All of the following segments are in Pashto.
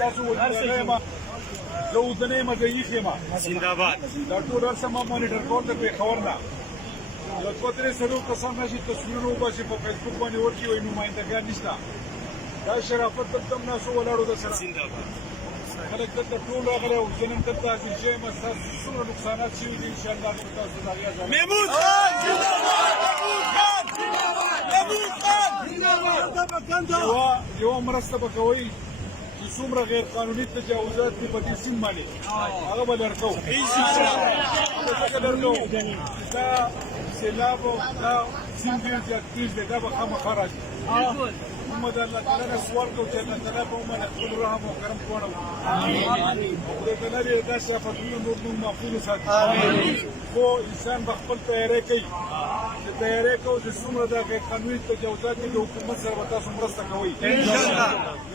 تاسو ولرمه زه اوسنۍ مګیخ یم زنده‌باد دا ټول هر څه ما مانیټر کوم د پېښور نه یو څو درې څلور کسان راشي تصویرونه وباسي په فیسبوک باندې ورکړي وایي نمایندګان نشته دا شرافت دلته هم ناسو ولاړو د سره زنده‌باد خلک دلته ټول راغلي او زه نن دلته حاضر شوی یم ستاسو څومره نقصانات شوي دي انشاءالله موږ تاسو د هغې ازادي محمود خان یوه مرسته به کوئ چې څومره غیر قانوني تجاوزات دي په دې سیمه باندې هغه به درکوو دا سیلاب او دا سیند ډېر زیات تېز دی دا به خامخا راځي موږ د الله تعالی نه سوال کوو چې الله تعالی به ومنه خپل رحم او کرم کوړو او خدای تعالی دې داسې آفتونه نور موږ محفوظ وساتي خو انسان به خپل تیاری کوي چې تیاری کوو چې څومره دا غیر قانوني تجاوزات دي د حکومت سره به تاسو مرسته کوئ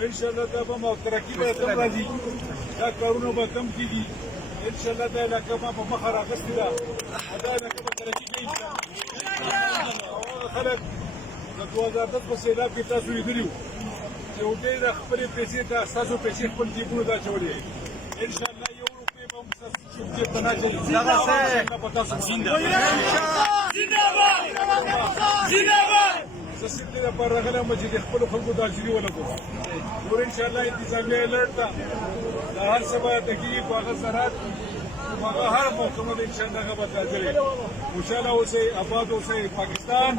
انشاءالله دا به او ترقي به کم راځي دا کارونه به کم کېږي انشاءالله دا علاقه ما په مخه راغستې ده دا علاقه به ترقي کوي انشاءالله خلک د 2010 په سیلاب کې تاسو لیدلي وو چې هغوی د خپلې پیسې ته ستاسو پیسې خپل جیبونو ته اچولې انشاءالله یو روپۍ به هم ستاسو جیب ته نه اچوي انشاءالله به تاسو زه سیند دې لپاره راغلی یم چې د خپلو خلکو د حاضري ولګوم نور انشاءالله انتظامیه الرټ ده دا هر څه به دقیق په هغه زراعت هغه هر محکمه د انشاءالله هغه به حاضرې خوشحاله اوسئ آباد اوسئ پاکستان